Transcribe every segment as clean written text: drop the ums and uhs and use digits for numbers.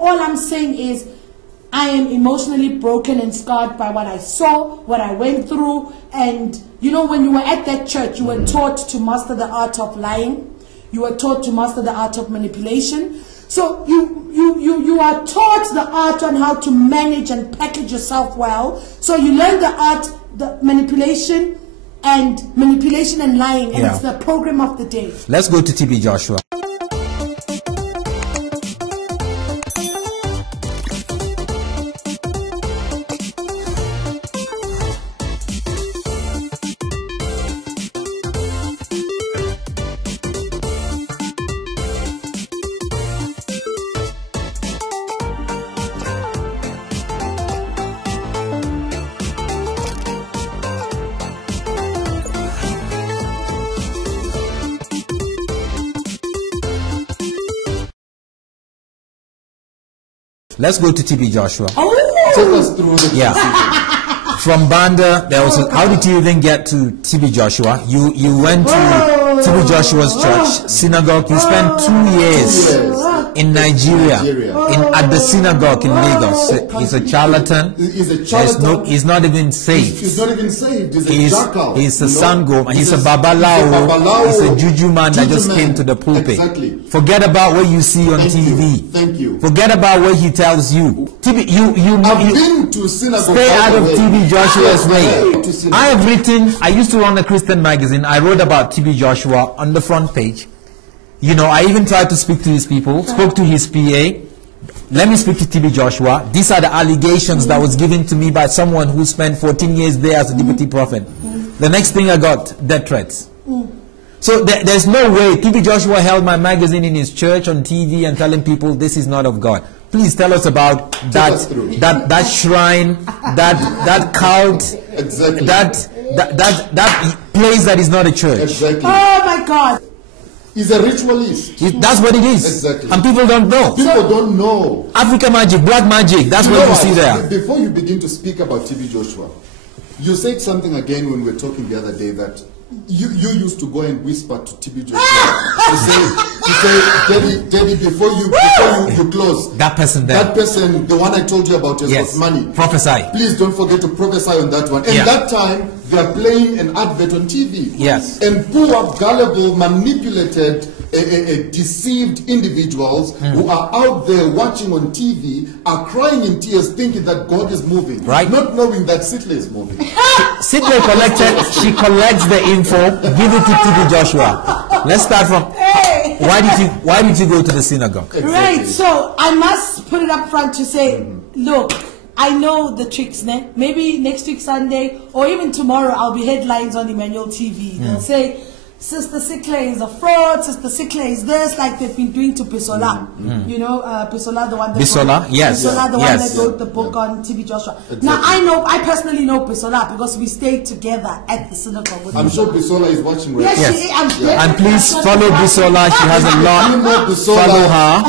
all I'm saying is, I am emotionally broken and scarred by what I saw, what I went through. And you know, when you were at that church, you were taught to master the art of lying. You were taught to master the art of manipulation. So you are taught the art on how to manage and package yourself well. So you learn the art, the manipulation and lying, and it's the program of the day. Let's go to TB Joshua. Let's go to TB Joshua. Oh. Take us through the From Banda, there was how did you even get to TB Joshua? You went to TB Joshua's church, Synagogue. You spent 2 years in Nigeria, at the Synagogue in Lagos. He's a charlatan. He's a charlatan. He's not even saved. He's not even saved. He's a jackal. He's a sango. He's a babalao. He's a juju man that just came to the pulpit. Exactly. Forget about what you see on TV. Thank you. Forget about what he tells you. TB, I've been to Synagogue. Stay out of TB Joshua's way. I used to run a Christian magazine. I wrote about TB Joshua on the front page. You know, I even tried to speak to his people, spoke to his PA. Let me speak to TB Joshua. These are the allegations that was given to me by someone who spent 14 years there as a deputy prophet. The next thing I got, death threats. So there's no way TB Joshua held my magazine in his church on TV and telling people this is not of God. Please tell us about that shrine, that cult, exactly. that place that is not a church. Exactly. Oh my God. He's a ritualist. That's what it is. Exactly. And people don't know. People don't know. African magic, black magic, that's what you see there. Before you begin to speak about TB Joshua, you said something again when we were talking the other day that you used to go and whisper to TB Joshua to say, Daddy, before you close. That person there. That person, the one I told you about, has got money. Prophesy. Please don't forget to prophesy on that one. And that time, they are playing an advert on TV. Yes. And poor, gullible, manipulated, deceived individuals who are out there watching on TV are crying in tears thinking that God is moving. Right. Not knowing that Sitley is moving. Sitley she collects the info, give it to TB Joshua. Let's start from, why did you go to the synagogue? Exactly. Right, so I must put it up front to say, look, I know the tricks. Maybe next week Sunday or even tomorrow I'll be headlines on Emmanuel TV. They'll say, Sister Sikley is a fraud, Sister Sikley is this, like they've been doing to Bisola. You know, Bisola, the one that Bisola, Bisola, the one that wrote the book on TB Joshua. Exactly. Now I personally know Bisola because we stayed together at the synagogue with I'm sure Bisola is watching right now. Yes. And please follow Bisola. She has a lot. Follow her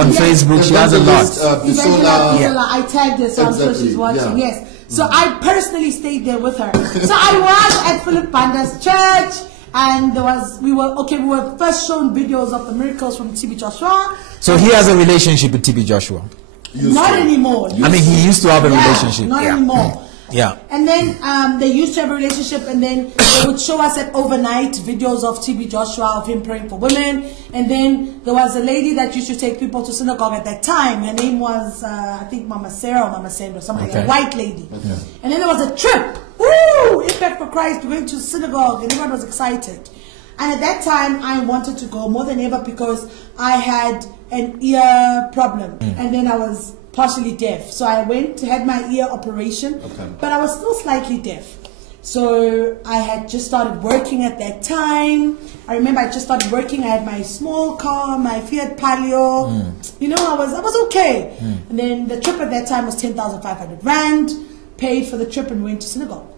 on Facebook. She has a lot. Bisola, I tagged her, so I'm sure she's watching. Yes. So I personally stayed there with her. So I was at Philip Banda's church. And we were first shown videos of the miracles from TB Joshua. So he has a relationship with TB Joshua? Not anymore. He used to have a relationship. Not anymore. Yeah. And then they used to have a relationship, and then they would show us at overnight videos of TB Joshua, of him praying for women. And then there was a lady that used to take people to synagogue at that time. Her name was, I think, Mama Sarah or Mama Sandra, something like a white lady. Okay. And then there was a trip. Woo! Impact for Christ. We went to synagogue, and everyone was excited. And at that time, I wanted to go more than ever because I had an ear problem. And then I was partially deaf. So I had my ear operation, but I was still slightly deaf. So I had just started working at that time. I remember I just started working. I had my small car, my Fiat Palio. You know, I was okay. And then the trip at that time was 10,500 Rand. Paid for the trip and went to synagogue.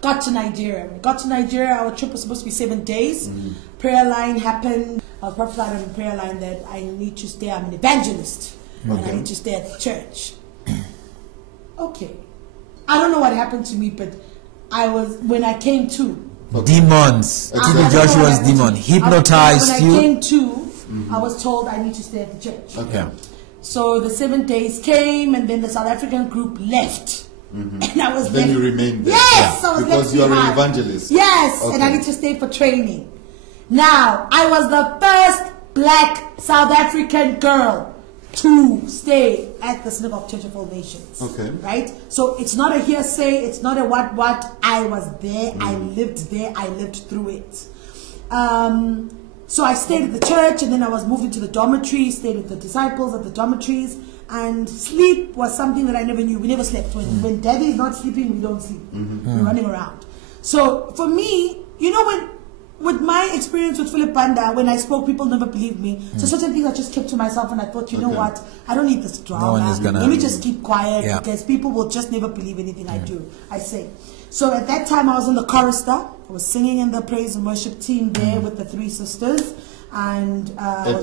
Got to Nigeria. When we got to Nigeria, our trip was supposed to be 7 days. Prayer line happened. I was prophesied on the prayer line that I need to stay. I'm an evangelist. And I need to stay at the church. Okay. I don't know what happened to me, but when I came to. Demons. TB Joshua's demon hypnotized you. When I came to, I was told I need to stay at the church. So the 7 days came, and then the South African group left. And I was Then left. you remained there. Yes, I was because left you are an behind. evangelist. Yes, Okay. and I need to stay for training. Now, I was the first black South African girl to stay at the Synagogue Church of All Nations. Okay. Right? So it's not a hearsay, it's not a what. I was there, I lived there, I lived through it. So I stayed at the church, and then I was moved into the dormitory, stayed with the disciples at the dormitories, and sleep was something that I never knew. We never slept. When daddy is not sleeping, we don't sleep. We're running around. So for me, you know, with my experience with Philip Banda, when I spoke, people never believed me. So certain things I just kept to myself, and I thought, you know what, I don't need this drama. No one is gonna- Let me just keep quiet, because people will just never believe anything I say. So at that time, I was in the chorister. I was singing in the praise and worship team there with the 3 sisters. And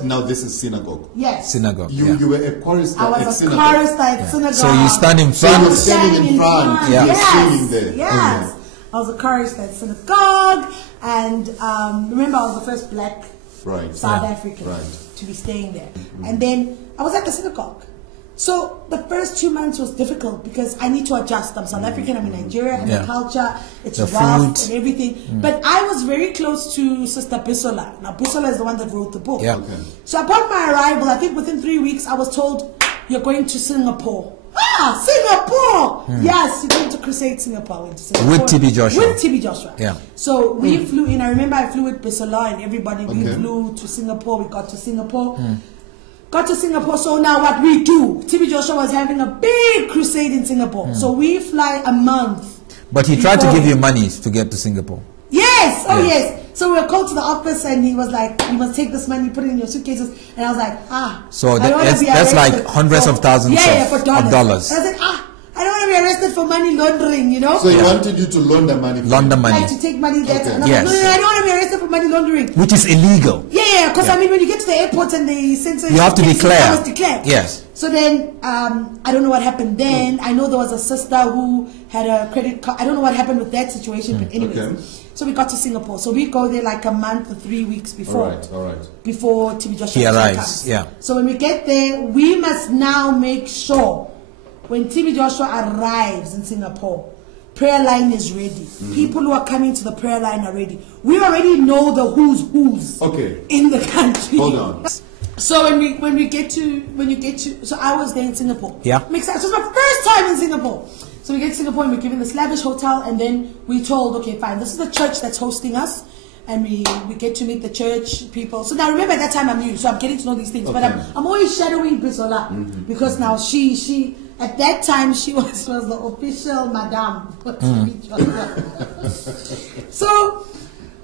Now this is synagogue. yes, Synagogue. You were a chorister I at was a synagogue. chorister at synagogue. So you stand in So front. you're standing in front. Yeah. You're Yes, singing there. yes. I was a chorister at synagogue, and remember, I was the first black Right. South African to be staying there. And then I was at the synagogue. So the first 2 months was difficult because I need to adjust. I'm South African, I'm in Nigeria, and the culture, it's The rough food. and everything. But I was very close to Sister Bisola. Now, Bisola is the one that wrote the book. Yeah. Okay. So upon my arrival, I think within 3 weeks, I was told, you're going to Singapore. Ah, Singapore! Yes, you're going to Crusade Singapore. I went to Singapore. With TB Joshua. With TB Joshua. Yeah. So we flew in. I remember I flew with Bisola and everybody. We Okay. flew to Singapore. We got to Singapore. Got to Singapore. So now what we do, TB Joshua was having a big crusade in Singapore. So we fly a month. But he tried to before- give you money to get to Singapore. Yes, oh Yes. yes. So we were called to the office, and he was like, "You must take this money, put it in your suitcases." And I was like, So I don't wanna that's- be that's like arrested hundreds for- of thousands for of dollars. dollars. I was like, I don't want to be arrested for money laundering, you know? So he wanted you to launder money. for Launder him. money. Like to take money there. Okay. And I'm Yes. like, no, I don't want to be arrested for money laundering. Which is illegal. Yeah, because I mean, when you get to the airport and they censor, You have to declare. I must declare. Yes. So then, I don't know what happened then. I know there was a sister who had a credit card. I don't know what happened with that situation, but anyways. Okay. So we got to Singapore. So we go there like a month or 3 weeks before. All right. Before TB Joshua He arrives, comes. yeah. So when we get there, we must now make sure when TB Joshua arrives in Singapore, prayer line is ready. People who are coming to the prayer line are ready. We already know the who's Okay. in the country. Hold on. So when you get to so I was there in Singapore. Yeah. Makes sense. So it's my first time in Singapore. So we get to Singapore and we're given this lavish hotel, and then we told, okay, fine, this is the church that's hosting us, and we get to meet the church people. So now remember, at that time I'm new, so I'm getting to know these things. But Okay. I'm always shadowing Bisola because now she at that time she was the official madame. So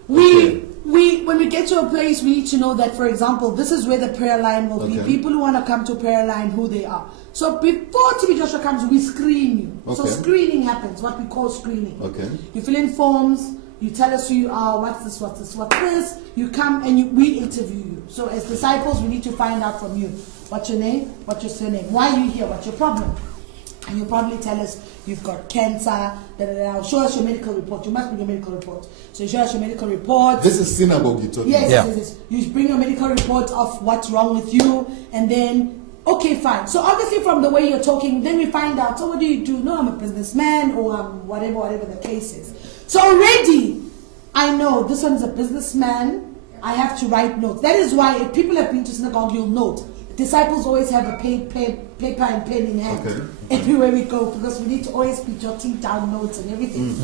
when we get to a place, we need to know that, for example, this is where the prayer line will be. Okay. People who want to come to prayer line, who they are. So before TB Joshua comes, we screen you. So Okay. screening happens, what we call screening. Okay. You fill in forms, you tell us who you are, what's this. You come and we interview you. So as disciples, we need to find out from you. What's your name? What's your surname? Why are you here? What's your problem? And you probably tell us you've got cancer, show us your medical report. You must bring your medical report. So you show us your medical report. This is synagogue you're talking Yes, about. yes. You bring your medical report of what's wrong with you, and then, okay, fine. So obviously from the way you're talking, then we find out, so what do you do? No, I'm a businessman, or I'm whatever the case is. So already, I know this one's a businessman. I have to write notes. That is why if people have been to synagogue, you'll note. Disciples always have a paper and pen in hand everywhere we go, because we need to always be jotting down notes and everything.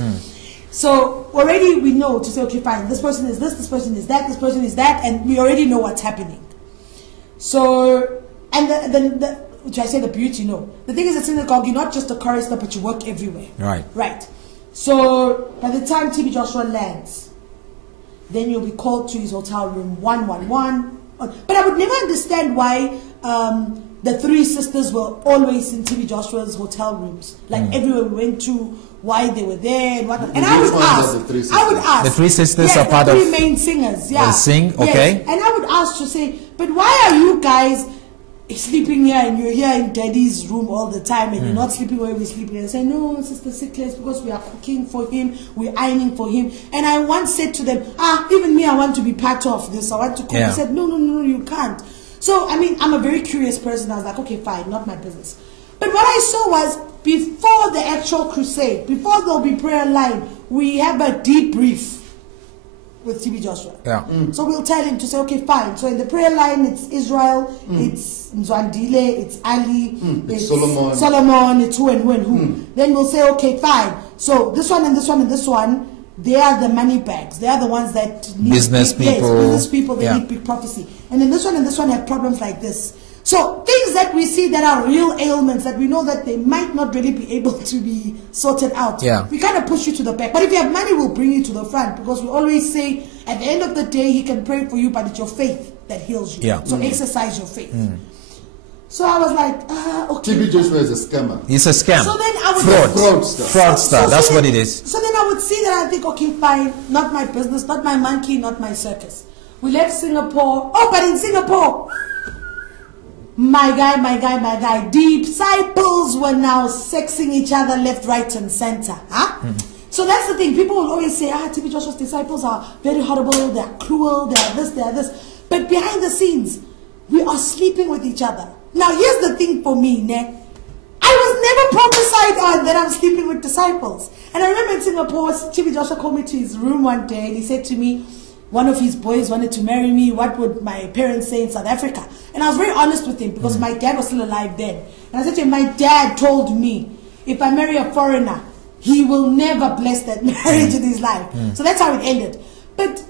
So already we know to say, okay, fine, this person is this person is that, this person is that, and we already know what's happening. So, and which I say the beauty, no. The thing is, at synagogue, you're not just a chorister, but you work everywhere. Right. Right. So by the time TB Joshua lands, then you'll be called to his hotel room 111. But I would never understand why the 3 sisters were always in TB Joshua's hotel rooms. Like everywhere we went to, why they were there and what. And I would Which ones are ask. the 3 sisters? I would ask. The 3 sisters yes, are part the of. 3 main singers. Yeah. They sing, Yes. okay. And I would ask to say, but why are you guys sleeping here and you're here in daddy's room all the time and you're not sleeping where we're sleeping? And I say, no, Sister Sickles, because we are cooking for him, we're ironing for him. And I once said to them, even me, I want to be part of this, I want to cook. Yeah. He said, no, you can't. So, I mean, I'm a very curious person. I was like, okay, fine, not my business. But what I saw was, before the actual crusade, before there'll be prayer line, we have a debrief with TB Joshua. Yeah. So we'll tell him to say, okay, fine. So in the prayer line, it's Israel, it's Nzwandile, it's Ali, it's Solomon. Solomon, it's who and who and who. Then we'll say, okay, fine. So this one and this one and this one, they are the money bags. They are the ones that need business people. Yes, business people, they need big prophecy. And then this one and this one have problems like this. So things that we see that are real ailments that we know that they might not really be able to be sorted out. Yeah. We kind of push you to the back. But if you have money, we'll bring you to the front, because we always say at the end of the day, he can pray for you, but it's your faith that heals you. Yeah. So exercise your faith. So I was like, okay. TB Joshua is a scammer. It's a scam. So then I would Fraudster. That's what it is. So then I would see that, I think, okay, fine, not my business, not my monkey, not my circus. We left Singapore. Oh, but in Singapore, my guy, disciples were now sexing each other left, right, and center. So that's the thing. People will always say, TB Joshua's disciples are very horrible, they're cruel, they're this, they're this. But behind the scenes, we are sleeping with each other. Now, here's the thing for me, I was never prophesied on that I'm sleeping with disciples. And I remember in Singapore, TB Joshua called me to his room one day, and he said to me, one of his boys wanted to marry me. What would my parents say in South Africa? And I was very honest with him, because my dad was still alive then. And I said to him, my dad told me, if I marry a foreigner, he will never bless that marriage in his life. So that's how it ended. But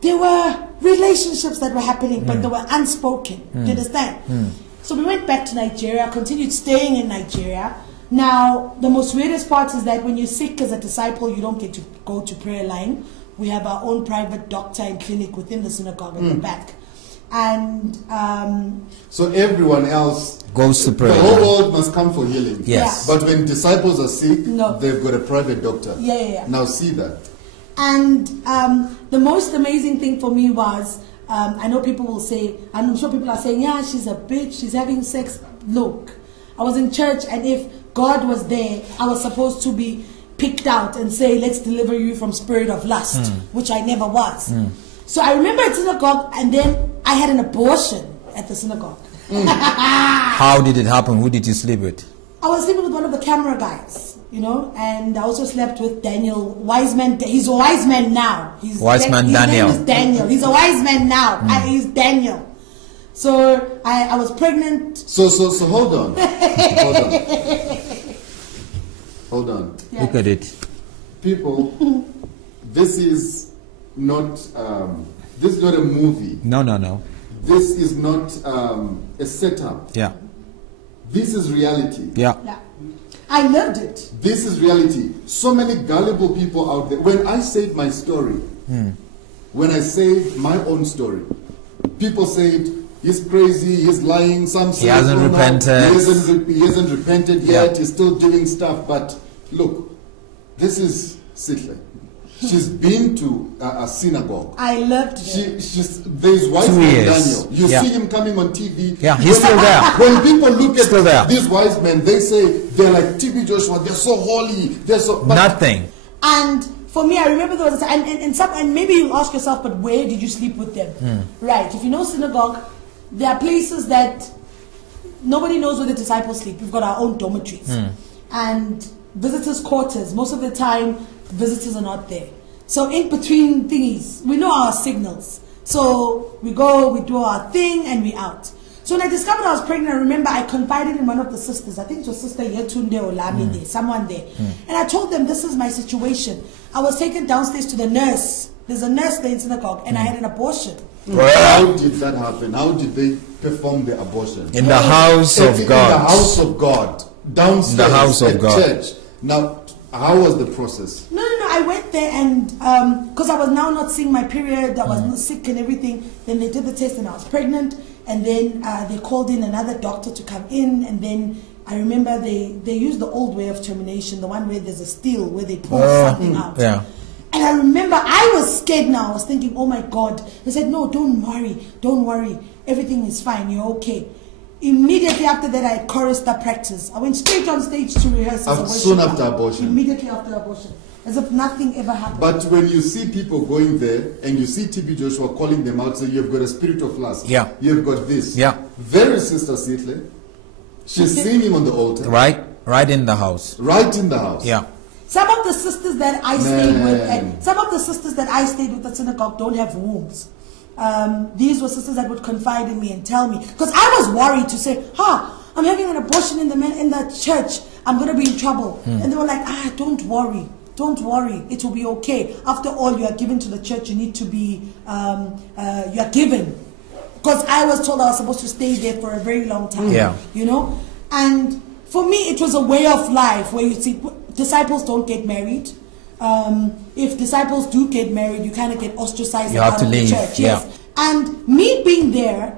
there were relationships that were happening, but they were unspoken. Do you understand? So we went back to Nigeria, continued staying in Nigeria. Now, the most weirdest part is that when you're sick as a disciple, you don't get to go to prayer line. We have our own private doctor and clinic within the synagogue at the back. And so everyone else goes to prayer. The whole world must come for healing. Yes. But when disciples are sick, No. they've got a private doctor. Yeah. Now see that. And the most amazing thing for me was, I know people will say, and I'm sure people are saying, yeah, she's a bitch, she's having sex. Look, I was in church, and if God was there, I was supposed to be picked out and say, let's deliver you from spirit of lust, which I never was. So I remember at synagogue, and then I had an abortion at the synagogue. How did it happen? Who did you sleep with? I was sleeping with one of the camera guys, you know, and I also slept with Daniel, wise man. He's a wise man now. Wise man Daniel. His name is Daniel. He's a wise man now. He's Daniel. So I was pregnant. So hold on. Hold on. Yeah. Look at it. People, this is not a movie. No. This is not a setup. Yeah. This is reality. Yeah. I lived it. This is reality. So many gullible people out there. When I say my story, when I say my own story, people say he's crazy, he's lying, some say he hasn't repented. He hasn't repented yet, he's still doing stuff. But look, this is Sitle. She's been to a synagogue. I loved it. There's wise 2 man years. Daniel. You see him coming on TV. Yeah, he's still there. When people look Still there. at these wise men, they say they're like TB Joshua. They're so holy. They're so nothing. And for me, I remember there was a time, and maybe you ask yourself, but where did you sleep with them? Right. If you know synagogue, there are places that nobody knows where the disciples sleep. We've got our own dormitories. And visitors' quarters, most of the time, visitors are not there. So in between thingies, we know our signals. So we go, we do our thing, and we out. So when I discovered I was pregnant, I remember I confided in one of the sisters. I think it was Sister Yetunde or Lamine, someone there. And I told them, this is my situation. I was taken downstairs to the nurse. There's a nurse there in synagogue, and I had an abortion. How did that happen? How did they perform the abortion? In the house of God. In the house of God. Downstairs the house of at God. church. Now, how was the process? No. I went there, and because I was now not seeing my period, I was sick and everything. Then they did the test, and I was pregnant. And then they called in another doctor to come in. And then I remember they used the old way of termination, the one where there's a steel where they pull something out. Yeah. And I remember I was scared now. I was thinking, oh my God. They said, no, don't worry. Everything is fine. You're okay. Immediately after that, I chorused the practice. I went straight on stage to rehearse. Soon after abortion. Immediately after abortion. as if nothing ever happened. But when you see people going there and you see TB Joshua calling them out, saying you've got a spirit of lust, yeah, you've got this, yeah, very Sister Sitley, she's seen him on the altar, right in the house, yeah. Some of the sisters that I stayed with, some of the sisters that I stayed with at synagogue don't have wombs. These were sisters that would confide in me and tell me, because I was worried to say, I'm having an abortion in the church, I'm going to be in trouble. And they were like, don't worry, it will be okay. After all, you are given to the church, you need to be, you are given. Because I was told I was supposed to stay there for a very long time, you know. And for me, it was a way of life where you see, disciples don't get married. If disciples do get married, you kind of get ostracized out of the church. Yes. And me being there,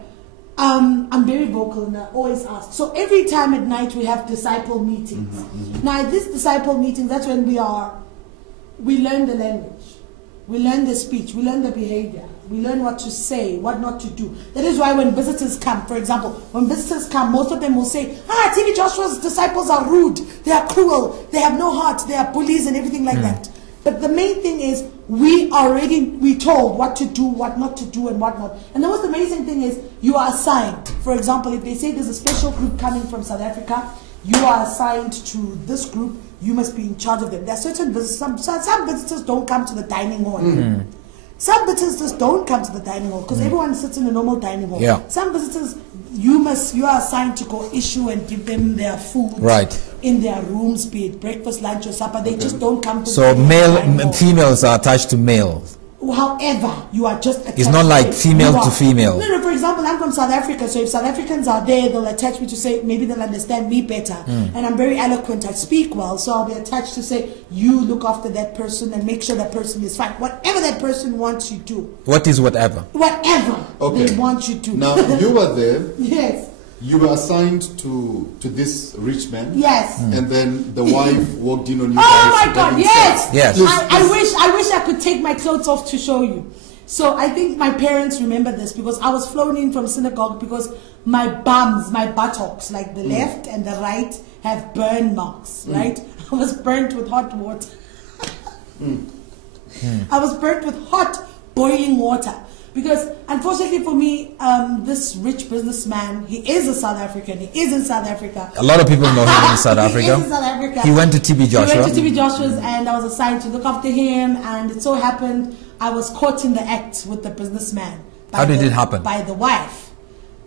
I'm very vocal and I always ask. So every time at night we have disciple meetings. Now at these disciple meetings, that's when we learn the language, we learn the speech, we learn the behavior, we learn what to say, what not to do. That is why when visitors come, for example, when visitors come, most of them will say, TB Joshua's disciples are rude, they are cruel, they have no heart, they are bullies and everything like that. But the main thing is, we told what to do, what not to do, and what not. And the most amazing thing is, you are assigned. For example, if they say there's a special group coming from South Africa, you are assigned to this group, you must be in charge of them. There are certain visitors, some visitors don't come to the dining hall. Some visitors don't come to the dining hall because everyone sits in a normal dining hall. Yeah. Some visitors, you are assigned to go issue and give them their food in their rooms, be it breakfast, lunch, or supper. They just don't come to the dining hall. Females are attached to males. However, you are just attached. It's not like female to female. No, for example, I'm from South Africa, so if South Africans are there, they'll attach me to say, maybe they'll understand me better. And I'm very eloquent, I speak well, so I'll be attached to say, you look after that person and make sure that person is fine. Whatever that person wants you to do. What is whatever? Whatever they want you to. Now, you were there. Yes. You were assigned to this rich man. Yes. And then the wife walked in on you. Oh my God, yes. Yes. I wish I could take my clothes off to show you. So I think my parents remember this because I was flown in from synagogue because my buttocks, like the left and the right, have burn marks, right? I was burnt with hot water. I was burnt with hot boiling water. Because unfortunately for me, this rich businessman, he is a South African. He is in South Africa. A lot of people know him in South Africa. He is in South Africa. He went to TB Joshua. He went to TB Joshua's and I was assigned to look after him. And it so happened I was caught in the act with the businessman. How did it happen? By the wife,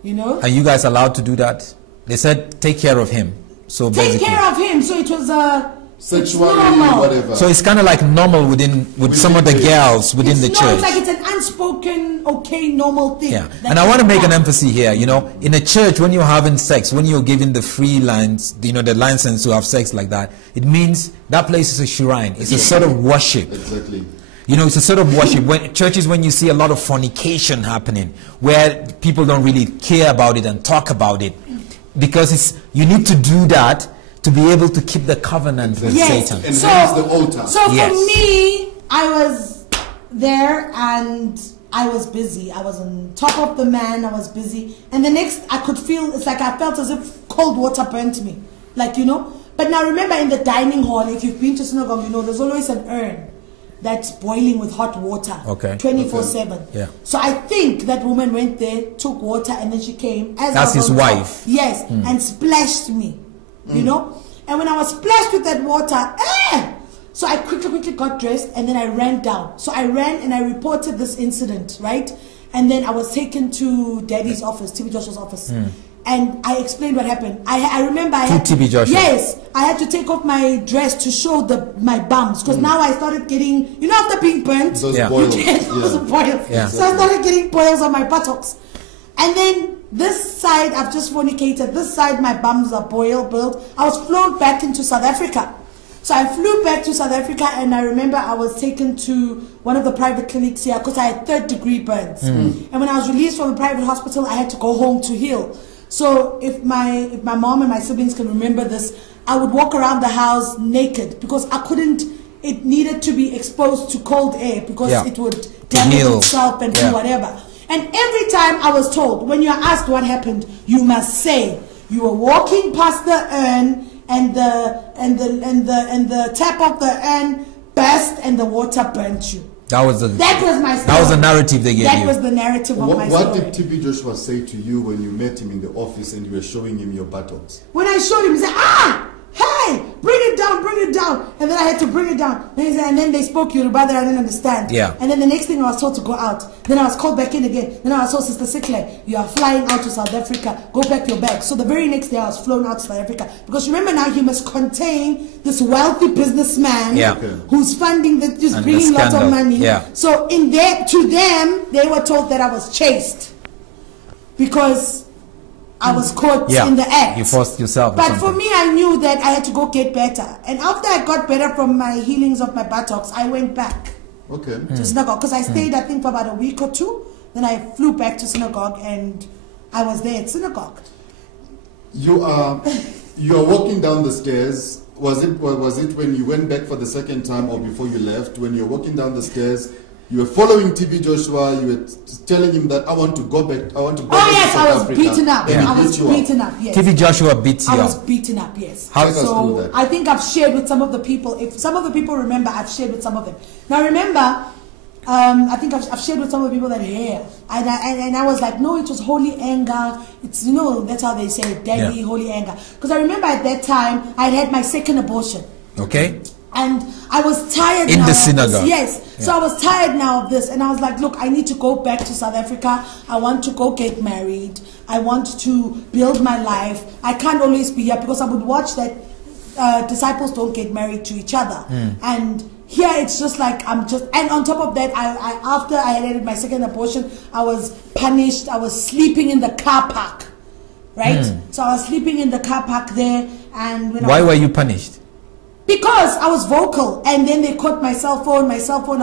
you know. Are you guys allowed to do that? They said take care of him. So take care of him. So it was sexuality, whatever. So it's kind of like normal with some of the girls within the church. It's like it's an unspoken, okay, normal thing. Yeah, and I want to make an emphasis here. You know, in a church, when you're having sex, when you're given the free lines, you know, the license to have sex like that, it means that place is a shrine. It's a sort of worship. Exactly. You know, it's a sort of worship. When churches, when you see a lot of fornication happening, where people don't really care about it and talk about it, because you need to do that to be able to keep the covenant with Satan. And hence the altar. So for me, I was there and I was busy. I was on top of the man. I was busy. And the next, I could feel, it's like I felt as if cold water burnt me. Like, you know. But now remember in the dining hall, if you've been to synagogue, you know, there's always an urn that's boiling with hot water. Okay. 24/7. Yeah. So I think that woman went there, took water, and then she came. That's his wife. Yes. And splashed me. You know, and when I was splashed with that water, so I quickly got dressed and then I ran down. So I ran and I reported this incident, right? And then I was taken to Daddy's office, TB Joshua's office, and I explained what happened. I remember I had to, TB Joshua. Yes, I had to take off my dress to show my bums because now I started getting, you know, after being burnt, those boils. Those boils. Yeah. So I started getting boils on my buttocks, and then this side I've just fornicated, this side my bums are boiled. I was flown back into South Africa. So I flew back to South Africa and I remember I was taken to one of the private clinics here because I had 3rd-degree burns. And when I was released from the private hospital, I had to go home to heal. So if my mom and my siblings can remember this, I would walk around the house naked because I couldn't, it needed to be exposed to cold air because it would damage itself and do whatever. And every time I was told, when you are asked what happened, you must say you were walking past the urn and the tap of the urn burst and the water burnt you. That was my story. That was the narrative they gave you. That was the narrative of my story. What did TB Joshua say to you when you met him in the office and you were showing him your buttocks? When I showed him, he said, hey, bring it down. And then I had to bring it down. And then they spoke Yoruba that I didn't understand. Yeah. And then the next thing I was told to go out. Then I was called back in again. Then I was told, Sister Sikle, you are flying out to South Africa. Go pack your bag. So the very next day I was flown out to South Africa. Because remember now he must contain this wealthy businessman who's funding, just bringing lots of money. Yeah. So to them, they were told that I was chased. Because I was caught in the act. You forced yourself. But for me, I knew that I had to go get better. And after I got better from my healings of my buttocks, I went back to Synagogue. Because I stayed, I think, for about a week or two. Then I flew back to Synagogue and I was there at Synagogue. You are walking down the stairs. Was it when you went back for the second time or before you left? When you're walking down the stairs, you were following TB Joshua, you were telling him that I want to go back, I want to go back to South Africa. I was beaten up. I was beaten up, yes. TB Joshua beat you up. I was beaten up, yes. How so that? I think I've shared with some of the people. If some of the people remember, I've shared with some of them. Now remember, I think I've shared with some of the people that and I was like, no, it was holy anger. It's, that's how they say it, daddy, holy anger. Because I remember at that time, I had my second abortion. Okay. And I was tired in now the synagogue. Yes. Yeah. So I was tired now of this. And I was like, look, I need to go back to South Africa. I want to go get married. I want to build my life. I can't always be here because I would watch that disciples don't get married to each other. And here it's just like and on top of that, I after I had my second abortion, I was punished. I was sleeping in the car park. Right? So I was sleeping in the car park there. And why were you punished? Because I was vocal, and then they caught my cell phone. I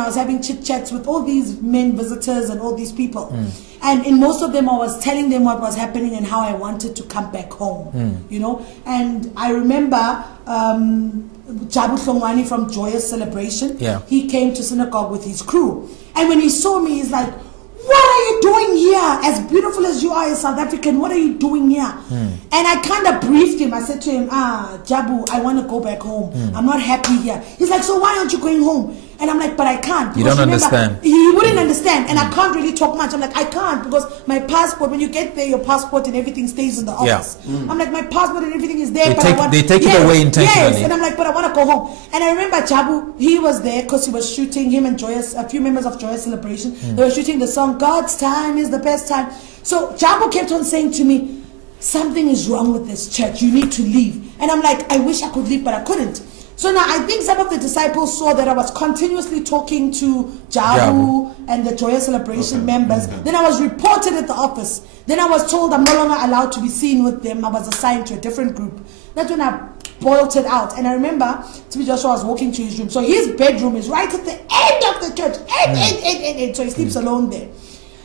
was having chit-chats with all these men visitors and all these people. And in most of them, I was telling them what was happening and how I wanted to come back home, And I remember Jabu Hlongwane from Joyous Celebration. Yeah. He came to Synagogue with his crew. And when he saw me, he's like, what are you doing here? As beautiful as you are a South African, what are you doing here? And I kind of briefed him. I said to him, Jabu, I want to go back home. I'm not happy here. He's like, so why aren't you going home? And I'm like, but I can't. You don't understand. He wouldn't understand. And I can't really talk much. I'm like, I can't because my passport, when you get there, your passport and everything stays in the office. I'm like, my passport and everything is there. They take it away intentionally. Yes. And I'm like, but I want to go home. And I remember Jabu, he was there because he was shooting, him and Joyous, a few members of Joyous Celebration. They were shooting the song, God's time is the best time. So Jabu kept on saying to me, something is wrong with this church. You need to leave. And I'm like, I wish I could leave, but I couldn't. So now I think some of the disciples saw that I was continuously talking to Jabu and the Joyous Celebration members. Then I was reported at the office. Then I was told I'm no longer allowed to be seen with them. I was assigned to a different group. That's when I bolted out. And I remember TB Joshua was walking to his room. So his bedroom is right at the end of the church. End. So he sleeps alone there.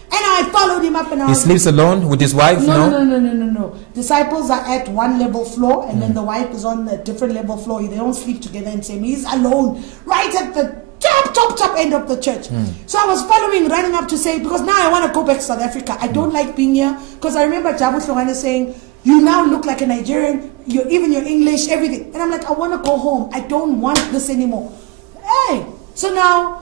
And I followed him up and I He sleeps alone with his wife? No. Disciples are at one level floor and then the wife is on a different level floor. They don't sleep together in the same. He's alone right at the top end of the church. So I was following, running up to say, because now I want to go back to South Africa. I don't like being here. Because I remember Jabu Hlongwane saying, you now look like a Nigerian, even your English, everything. And I'm like, I want to go home. I don't want this anymore. Hey, so now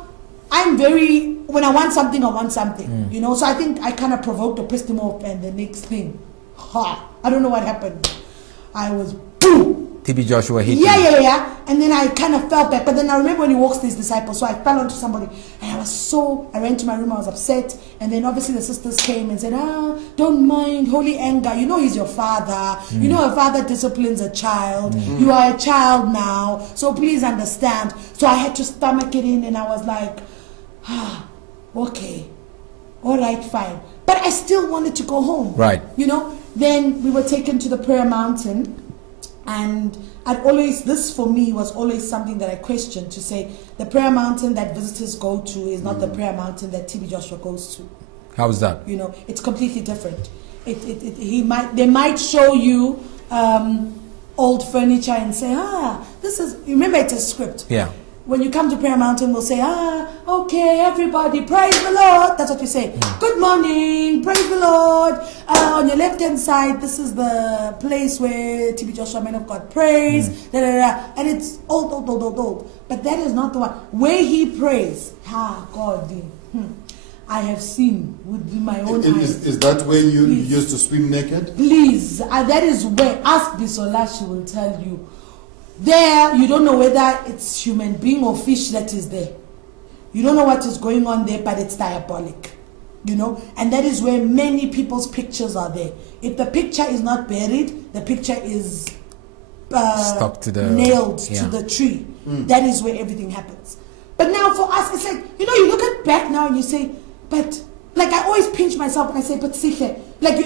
when I want something, I want something, So I think I kind of provoked the epistemol and the next thing, I don't know what happened. I was boom. TB Joshua hit you. Yeah. And then I kind of felt back. But then I remember when he walks to his disciples, so I fell onto somebody. And I ran to my room, I was upset. And then obviously the sisters came and said, don't mind, holy anger. He's your father. A father disciplines a child. You are a child now. So please understand. So I had to stomach it in and I was like, okay, all right, fine. But I still wanted to go home. Right. Then we were taken to the prayer mountain. And this for me was always something that I questioned, to say the prayer mountain that visitors go to is not the prayer mountain that TB Joshua goes to. How is that? It's completely different. They might show you old furniture and say, remember it's a script. Yeah. when you come to Prayer Mountain, we'll say, okay, everybody, praise the Lord. That's what we say. Good morning, praise the Lord. On your left-hand side, this is the place where TB Joshua, man of God, prays. And it's old. But that is not the one. Where he prays, God, I have seen with my own eyes. Is that where you used to swim naked? Please, that is where, ask Bisola, she will tell you. There, you don't know whether it's human being or fish that is there. You don't know what is going on there, but it's diabolic. You know? And that is where many people's pictures are there. If the picture is not buried, the picture is stuck to the, nailed to the tree. That is where everything happens. But now for us, it's like, you know, you look at back now and you say, but, like I always pinch myself and I say, but Sikhe, like you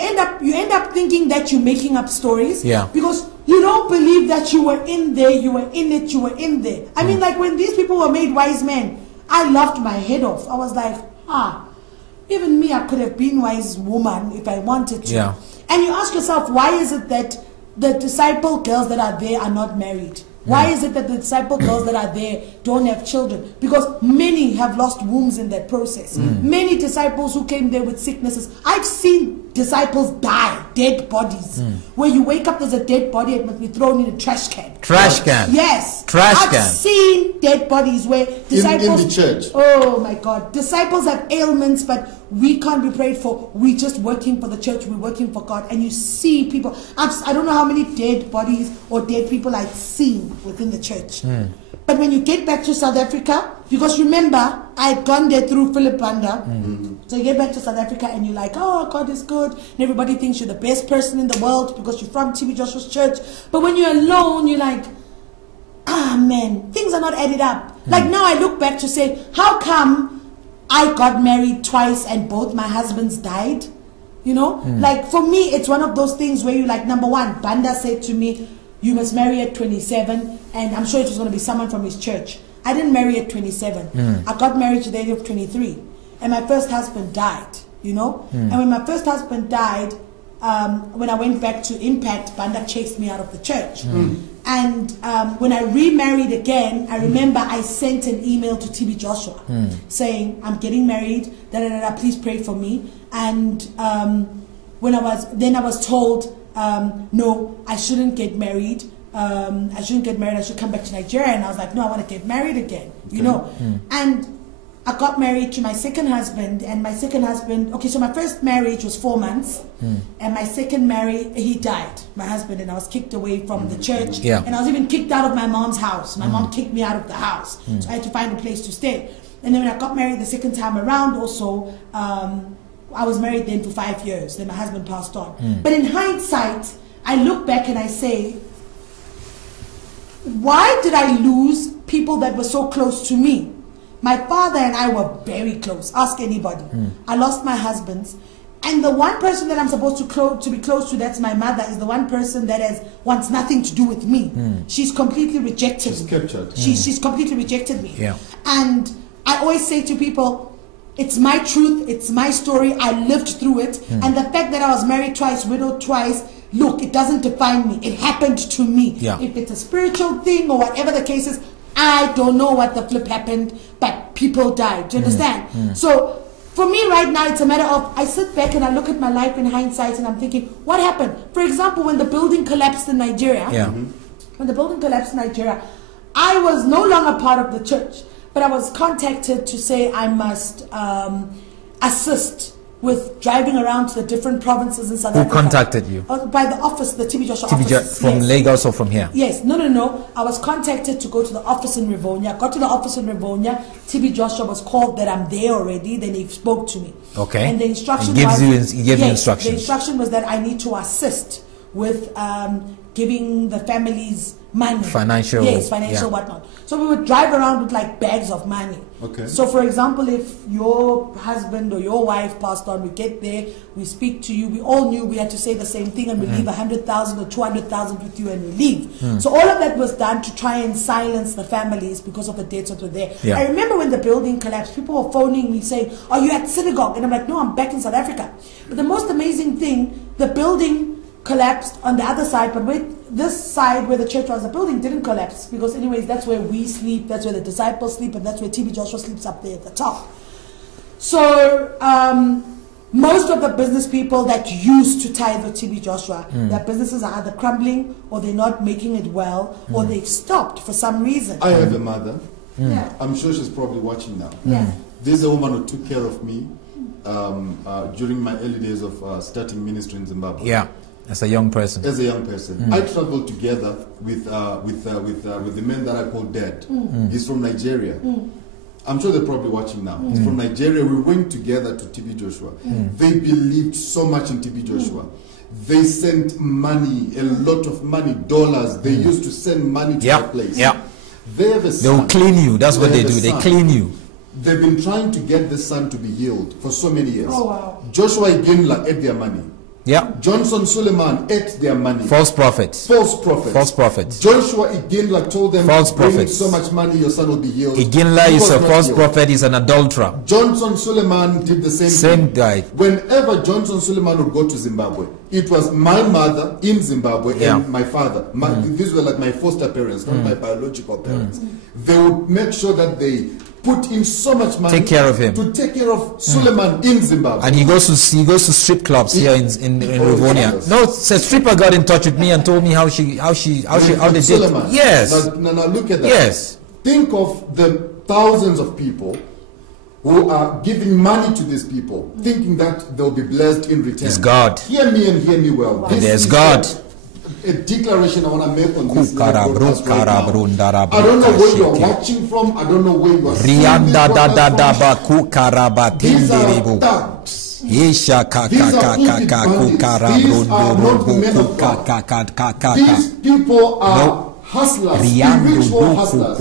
end up thinking that you're making up stories. Yeah. Because you don't believe that you were in there, you were in it, you were in there. I mean, like when these people were made wise men, I laughed my head off. I was like, even me, I could have been wise woman if I wanted to. Yeah. And you ask yourself, why is it that the disciple girls that are there are not married? Why is it that the disciple girls that are there don't have children? Because many have lost wombs in that process. Many disciples who came there with sicknesses. I've seen disciples die, dead bodies. Where you wake up, there's a dead body, it must be thrown in a trash can. Trash can? Yes. Trash can. I've seen dead bodies where disciples... In the church? Oh my God. Disciples have ailments, but we can't be prayed for. We're just working for the church. We're working for God. And you see people... I don't know how many dead bodies or dead people I've seen within the church. But when you get back to South Africa, because remember, I had gone there through Philip Banda. So you get back to South Africa and you're like, oh, God is good. And everybody thinks you're the best person in the world because you're from TB Joshua's church. But when you're alone, you're like, man, things are not added up. Like now I look back to say, how come I got married twice and both my husbands died? You know, like for me, it's one of those things where you like, number one, Banda said to me, you must marry at 27, and I'm sure it was going to be someone from his church. I didn't marry at 27. I got married to the age of 23, and my first husband died, you know. And when my first husband died, when I went back to Impact, Banda chased me out of the church. And when I remarried again, I remember I sent an email to TB Joshua saying, I'm getting married, please pray for me. And when I was told, no, I shouldn't get married. I should come back to Nigeria. And I was like, no, I want to get married again, you know. And I got married to my second husband, and my second husband, okay, so my first marriage was 4 months, and my second marriage, he died, my husband, and I was kicked away from the church, and I was even kicked out of my mom's house. My mom kicked me out of the house, so I had to find a place to stay. And then when I got married the second time around also, I was married then for 5 years, then my husband passed on. But in hindsight, I look back and I say, why did I lose people that were so close to me? My father and I were very close. Ask anybody. I lost my husbands. And the one person that I'm supposed to be close to, that's my mother, is the one person that wants nothing to do with me. She's completely rejected me. Captured. She's completely rejected me. Yeah. And I always say to people, it's my truth, it's my story, I lived through it. And the fact that I was married twice, widowed twice, look, it doesn't define me. It happened to me. Yeah. If it's a spiritual thing or whatever the case is, I don't know what the flip happened, but people died. Do you understand? So for me right now, it's a matter of, I sit back and I look at my life in hindsight and I'm thinking, what happened? For example, when the building collapsed in Nigeria, when the building collapsed in Nigeria, I was no longer part of the church, but I was contacted to say I must assist with driving around to the different provinces in South Africa. Who contacted you? By the office, the TB Joshua office. From Lagos or from here? Yes. No. I was contacted to go to the office in Rivonia. I got to the office in Rivonia. TB Joshua was called that I'm there already. Then he spoke to me. Okay. And the instruction he gave you instructions. The instruction was that I need to assist with giving the families money. Financial. Yes, financial whatnot. So we would drive around with like bags of money. Okay. So for example, if your husband or your wife passed on, we get there, we speak to you, we all knew we had to say the same thing, and we leave 100,000 or 200,000 with you and we leave. So all of that was done to try and silence the families because of the deaths that were there. Yeah. I remember when the building collapsed, people were phoning me saying, are you at Synagogue? And I'm like, no, I'm back in South Africa. But the most amazing thing, the building collapsed on the other side, but with this side where the church was, the building didn't collapse, because anyways, that's where we sleep, that's where the disciples sleep, and that's where TB Joshua sleeps, up there at the top. So most of the business people that used to tithe with TB Joshua, their businesses are either crumbling, or they're not making it well, or they've stopped for some reason. I have a mother. Yeah. I'm sure she's probably watching now. Yeah. There's a woman who took care of me during my early days of starting ministry in Zimbabwe. Yeah, as a young person. As a young person, I traveled together with the man that I call Dad. He's from Nigeria. I'm sure they're probably watching now. He's from Nigeria. We went together to TB Joshua. They believed so much in TB Joshua. They sent money, a lot of money, dollars. They used to send money to that place. Yeah. They have a son. They'll clean you. That's what they do. They clean you. They've been trying to get the son to be healed for so many years. Oh, wow. Joshua Iginla ate their money. Yeah. Johnson Suleiman ate their money. False prophets. False prophets. False prophets. Joshua Iginla told them, false bring prophets. so much money, your son will be healed. Iginla is a false prophet, he's an adulterer. Johnson Suleiman did the same Same thing. guy. Whenever Johnson Suleiman would go to Zimbabwe, it was my mother in Zimbabwe and my father. These were like my foster parents, not my biological parents. They would make sure that they put in so much money, take care of him, to take care of Suleiman in Zimbabwe. And he goes to strip clubs here in Rivonia. No, a stripper got in touch with me and told me how they did. Yes. Now look at that. Yes. Think of the thousands of people who are giving money to these people, thinking that they'll be blessed in return. It's God. Hear me and hear me well. Wow. There's God. A declaration I want to make on this right now. I don't know where you're watching from. I don't know where you are seeing this broadcast from. These are thugs. These are wicked bandits. These are not men of God. These people are hustlers, spiritual hustlers.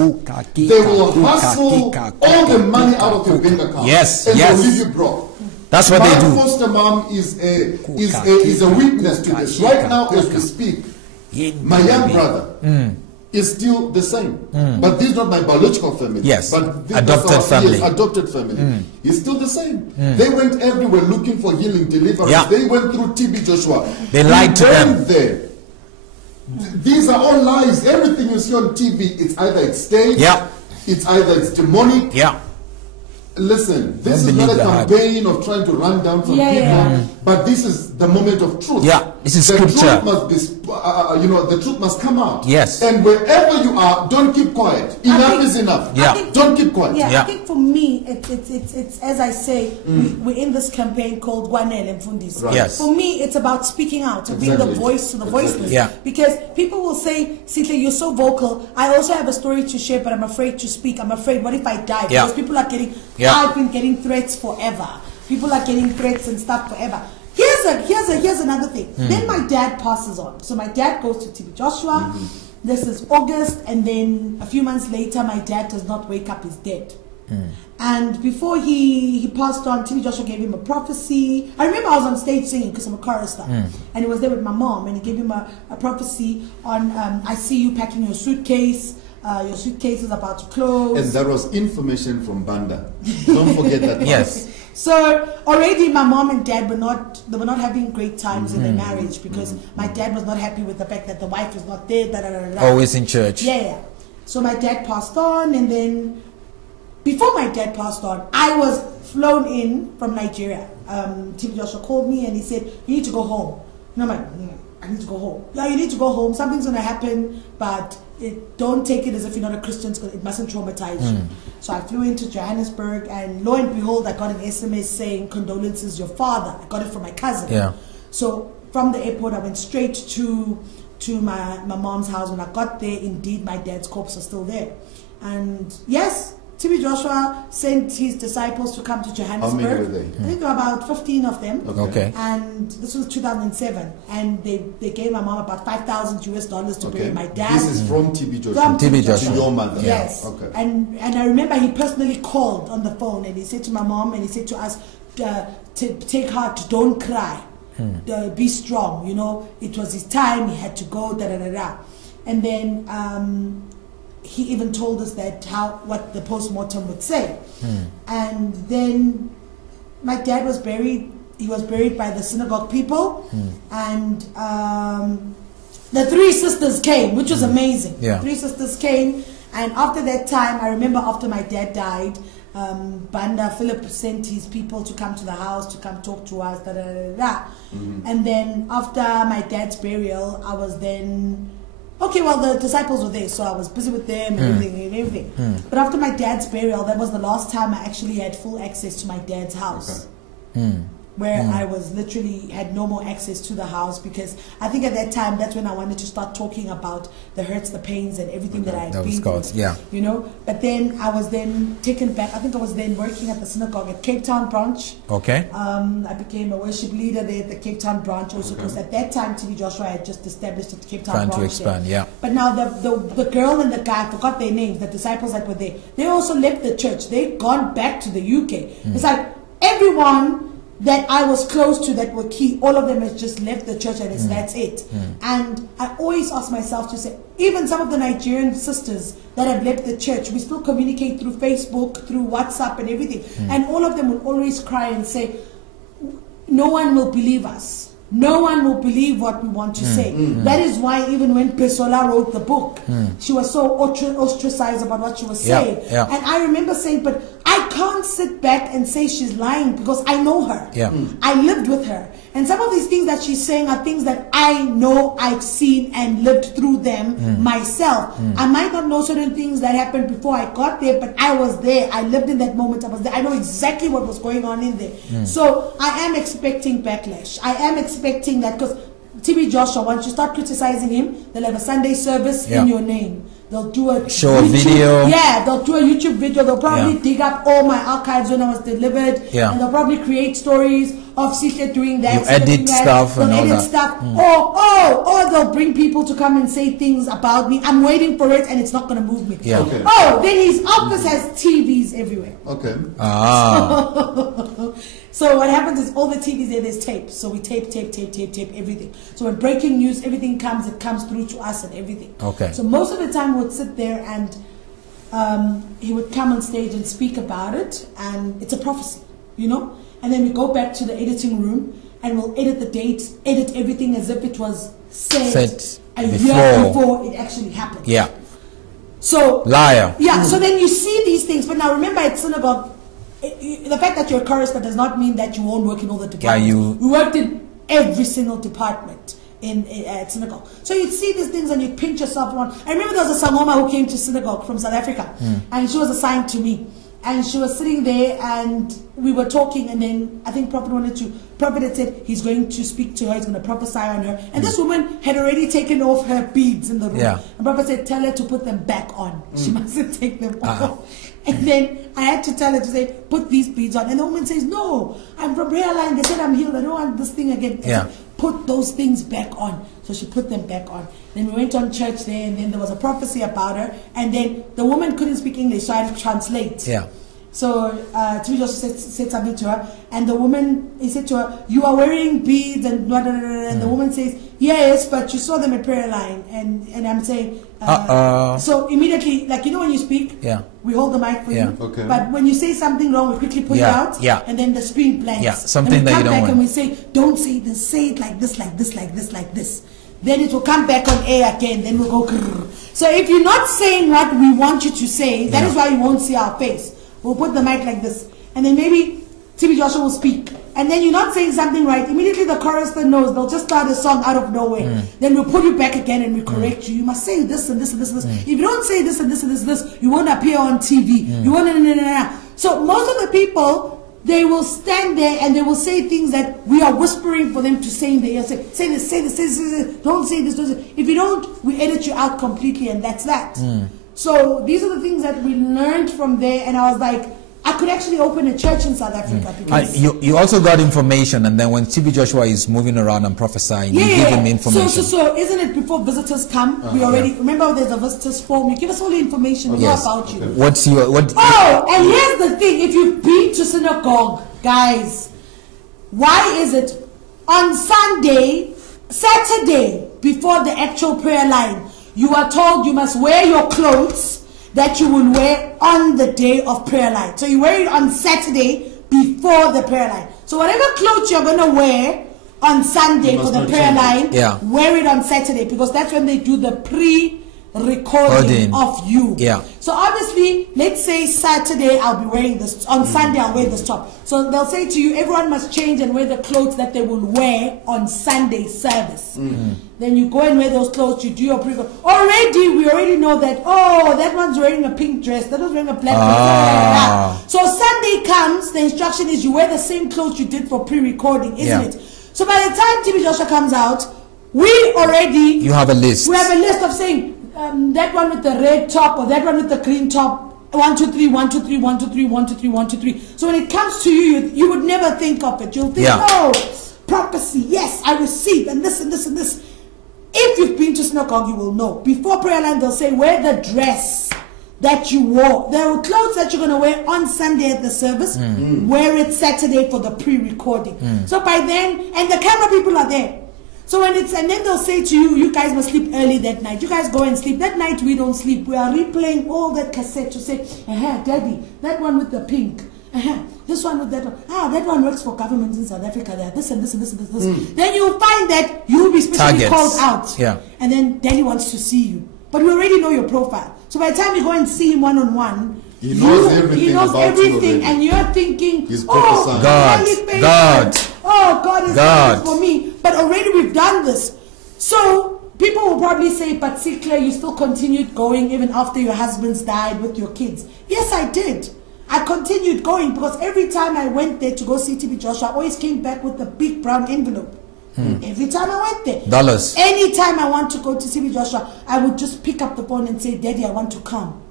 They will hustle all the money out of your bank account. Yes, and yes. they'll leave you broke. That's what they do. My foster mom is a witness to this. Right now, as we speak, my young brother is still the same. But this is not my biological family. Yes, but adopted family. Yes, adopted family. He's still the same. They went everywhere looking for healing, deliverance. Yeah. They went through TB Joshua. They lied to them. There. These are all lies. Everything you see on TV, it's either it's staged, it's either it's demonic. Yeah. Listen, this is not a campaign of trying to run down some people, but this is the moment of truth. Yeah, this is the scripture. Truth must be, the truth must come out. Yes. And wherever you are, don't keep quiet. Enough is enough. Yeah. Don't keep quiet. Yeah, I think for me, it's as I say, we're in this campaign called Gwanele Mfundisi. Right. Yes. For me, it's about speaking out, to being the voice to the voiceless. Yeah. Because people will say, Sihle, you're so vocal. I also have a story to share, but I'm afraid to speak. I'm afraid, what if I die? Because people are getting, I've been getting threats forever. People are getting threats and stuff forever. Here's another thing. Then my dad passes on. So my dad goes to TB Joshua. This is August, and then a few months later, my dad does not wake up, he's dead. And before he passed on, TB Joshua gave him a prophecy. I remember I was on stage singing because I'm a chorister. And he was there with my mom, and he gave him a prophecy on, I see you packing your suitcase. Your suitcase is about to close. And that was information from Banda. Don't forget that. Yes. So already my mom and dad were not having great times in their marriage, because my dad was not happy with the fact that the wife was not there. Always in church. Yeah. So my dad passed on, and then before my dad passed on, I was flown in from Nigeria. TB Joshua called me and he said, you need to go home. And I'm like, I need to go home. Yeah, you need to go home. Something's going to happen, but don't take it as if you're not a Christian. It mustn't traumatize you. So I flew into Johannesburg, and lo and behold, I got an SMS saying, condolences, your father. I got it from my cousin. Yeah. So from the airport, I went straight to my mom's house. When I got there, indeed, my dad's corpse was still there. And yes, TB Joshua sent his disciples to come to Johannesburg. How many were they? I think there were about 15 of them. Okay. And this was 2007. And they gave my mom about $5,000 to bury my dad. This is from TB Joshua. From TB Joshua. To your mother. Yes. Okay. And I remember he personally called on the phone, and he said to my mom, and he said to us, take heart, don't cry. Be strong. You know, it was his time. He had to go. And then he even told us that what the post-mortem would say. And then my dad was buried he was buried by the synagogue people, and the 3 sisters came, which was amazing. Yeah. 3 sisters came, and after that time, I remember after my dad died, Banda Philip sent his people to come to the house to come talk to us, and then after my dad's burial, I was then the disciples were there, so I was busy with them and everything. But after my dad's burial, that was the last time I actually had full access to my dad's house. Where I was literally had no more access to the house, because I think at that time that's when I wanted to start talking about the hurts, the pains, and everything that I had been through. You know, but then I was then taken back. I think I was then working at the synagogue at Cape Town branch. Okay. I became a worship leader there at the Cape Town branch also, because at that time TB Joshua had just established the Cape Town branch. Trying to expand, there. But now the girl and the guy, I forgot their names, the disciples that were there, they also left the church. They'd gone back to the UK. It's like everyone that I was close to that were key, all of them has just left the church, and that's it. And I always ask myself to say, even some of the Nigerian sisters that have left the church, we still communicate through Facebook, through WhatsApp and everything. And all of them will always cry and say, no one will believe us. No one will believe what we want to say. That is why even when Bisola wrote the book, she was so ostracized about what she was saying. And I remember saying, but I can't sit back and say she's lying, because I know her. I lived with her. And some of these things that she's saying are things that I know, I've seen and lived through them myself. I might not know certain things that happened before I got there, but I was there. I lived in that moment. I was there. I know exactly what was going on in there. So I am expecting backlash. I am expecting that, because TB Joshua, once you start criticizing him, they'll have a Sunday service in your name. They'll do a video. Yeah, they'll do a YouTube video. They'll probably dig up all my archives when I was delivered. And they'll probably create stories of Sisha doing that. You edit stuff they'll and all edit that. stuff. Or they'll bring people to come and say things about me. I'm waiting for it, and it's not going to move me. Then his office has TVs everywhere. So what happens is all the TVs there's tape. So we tape everything. So when breaking news, everything comes, it comes through to us and everything. So most of the time we would sit there and he would come on stage and speak about it, and it's a prophecy, you know? And then we go back to the editing room and we'll edit the dates, edit everything as if it was said a year before it actually happened. So liar. So then you see these things, but now remember at synagogue, the fact that you're a chorister does not mean that you won't work in all the departments. We worked in every single department at synagogue. So you'd see these things and you'd pinch yourself on. I remember there was a Sangoma who came to synagogue from South Africa, and she was assigned to me. And she was sitting there and we were talking, and then I think Prophet had said he's going to speak to her, he's going to prophesy on her. And this woman had already taken off her beads in the room. And Prophet said, tell her to put them back on. She mustn't take them off. And then I had to tell her to say, put these beads on. And the woman says, no, I'm from prayer line. They said I'm healed. I don't want this thing again. I said, put those things back on. So she put them back on. Then we went on church there, and then there was a prophecy about her. And then the woman couldn't speak English, so I had to translate. So TB Joshua said something to her, and the woman, he said to her, you are wearing beads, and blah, blah, blah, blah. And the woman says, yes, but you saw them at prayer line. And I'm saying, so immediately, like, you know when you speak, we hold the mic for you. But when you say something wrong, we quickly put it out, and then the screen blanks. Something that you don't want. And we say, don't say this, say it like this, like this, like this, like this. Then it will come back on air again, then we'll go grrr. So if you're not saying what we want you to say, that is why you won't see our face. We'll put the mic like this, and then maybe TB Joshua will speak, and then you're not saying something right. Immediately the chorister knows. They'll just start a song out of nowhere. Then we'll put you back again and we correct you. You must say this and this and this and this. If you don't say this and this and this and this, you won't appear on TV. You won't. So most of the people, they will stand there and they will say things that we are whispering for them to say in the ear. Say this, say this, say this. Don't say this. Don't say. If you don't, we edit you out completely, and that's that. So these are the things that we learned from there, and I was like, I could actually open a church in South Africa. Because you also got information, and then when TB Joshua is moving around and prophesying, you give him information. So isn't it before visitors come, we already, remember there's a visitors form, you give us all the information we know about you. And here's the thing, if you've been to synagogue, guys, why is it on Saturday, before the actual prayer line, you are told you must wear your clothes that you will wear on the day of prayer line. So you wear it on Saturday before the prayer line. So whatever clothes you're going to wear on Sunday for the prayer line, wear it on Saturday, because that's when they do the pre-recording of you. Yeah. So obviously, let's say Saturday I'll be wearing this, on Sunday I'll wear this top. So they'll say to you, everyone must change and wear the clothes that they will wear on Sunday service. Then you go and wear those clothes, you do your pre-record. We already know that, oh, that one's wearing a pink dress, that one's wearing a black dress. So Sunday comes, the instruction is you wear the same clothes you did for pre-recording, isn't it? So by the time TB Joshua comes out, you have a list. We have a list of saying, that one with the red top or that one with the green top, 1, 2, 3, 1, 2, 3, 1, 2, 3, 1, 2, 3, 1, 2, 3. So when it comes to you, you would never think of it. You'll think, oh, prophecy, yes, I receive, and this and this and this. If you've been to synagogue, you will know. Before prayer line, they'll say, wear the dress that you wore. There are clothes that you're going to wear on Sunday at the service. Wear it Saturday for the pre-recording. So by then, and the camera people are there. So when it's, and then they'll say to you, you guys must sleep early that night. You guys go and sleep. That night we don't sleep. We are replaying all that cassette to say, Daddy, that one with the pink. This one with that one. That one works for governments in South Africa. There, this and this and this and this. Then you'll find that you'll be specially called out. And then Daddy wants to see you. But we already know your profile. So by the time you go and see him one-on-one, he knows everything, and you're thinking, oh, God is God for me. But already we've done this. So people will probably say, but Sikle, you still continued going even after your husbands died with your kids. Yes, I did. I continued going because every time I went there to go see TB Joshua, I always came back with a big brown envelope. Every time I went there. Dollars. Anytime I want to go to TB Joshua, I would just pick up the phone and say, Daddy, I want to come.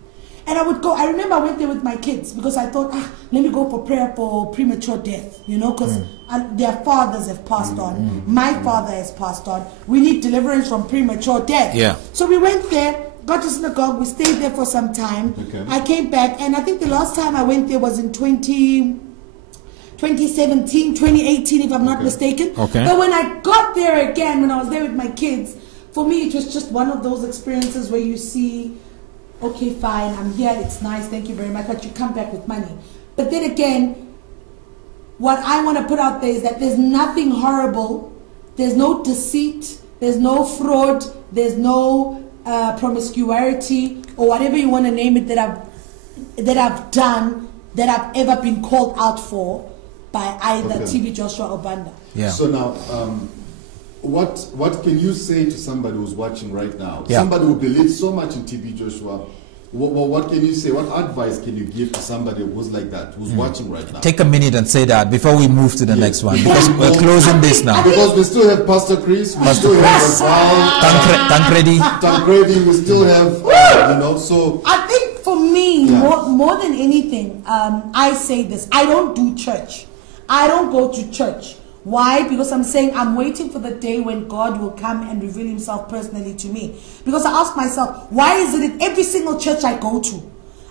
And I would go. I remember I went there with my kids because I thought, let me go for prayer for premature death, because their fathers have passed on. My father has passed on. We need deliverance from premature death. So we went there, got to synagogue, we stayed there for some time. I came back, and I think the last time I went there was in 2017, 2018, if I'm not mistaken. But when I got there again, when I was there with my kids, for me it was just one of those experiences where you see, okay, fine, I'm here, it's nice, thank you very much, but you come back with money. But then again, what I want to put out there is that there's nothing horrible, there's no deceit, there's no fraud, there's no promiscuity, or whatever you want to name it, that I've done, that I've ever been called out for by either TB Joshua or Banda. So now, what can you say to somebody who's watching right now? Somebody who believes so much in TB Joshua. What can you say? What advice can you give to somebody who's like that, who's watching right now? Take a minute and say that before we move to the next one, because we're closing this now. Because we still have Pastor Chris, we still have Tancredi, we still have, so. I think for me, more than anything, I say this, I don't do church. I don't go to church. Why? Because I'm saying I'm waiting for the day when God will come and reveal himself personally to me. Because I ask myself, why is it in every single church I go to,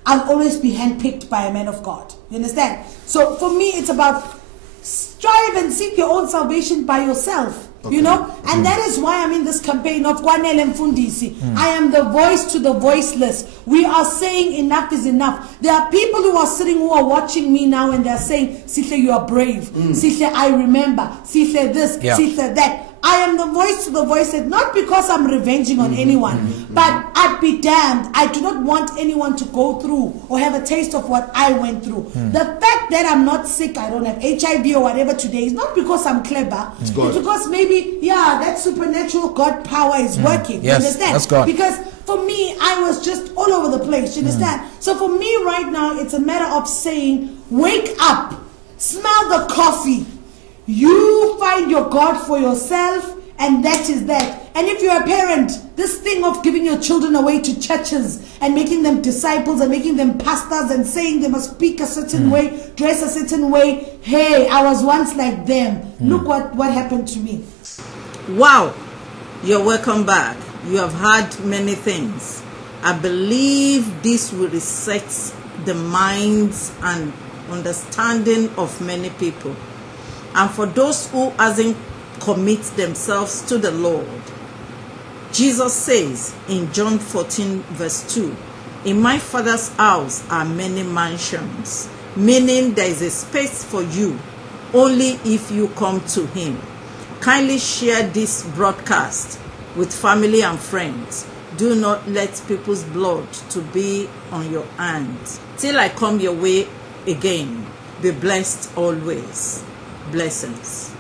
I'll always be handpicked by a man of God? You understand? So for me, it's about strive and seek your own salvation by yourself. And that is why I'm in this campaign of Kwanele Mfundisi. I am the voice to the voiceless. We are saying enough is enough. There are people who are sitting, who are watching me now, and they're saying, Sihle, you are brave. Sihle, I remember. Sihle, this, Sihle, that. I am the voice to the voiceless, not because I'm revenging on anyone, but I'd be damned. I do not want anyone to go through or have a taste of what I went through. The fact that I'm not sick, I don't have HIV or whatever today, is not because I'm clever. It's because maybe, that supernatural God power is working. You understand? That's God. Because for me, I was just all over the place. You understand? So for me right now, it's a matter of saying, wake up, smell the coffee. You find your God for yourself, and that is that. And if you're a parent, this thing of giving your children away to churches and making them disciples and making them pastors and saying they must speak a certain way, dress a certain way. Hey, I was once like them. Look what happened to me. Wow, you're welcome back. You have heard many things. I believe this will reset the minds and understanding of many people. And for those who hasn't commit themselves to the Lord, Jesus says in John 14 verse 2, in my Father's house are many mansions, meaning there is a space for you only if you come to him. Kindly share this broadcast with family and friends. Do not let people's blood to be on your hands. Till I come your way again, be blessed always. Blessings.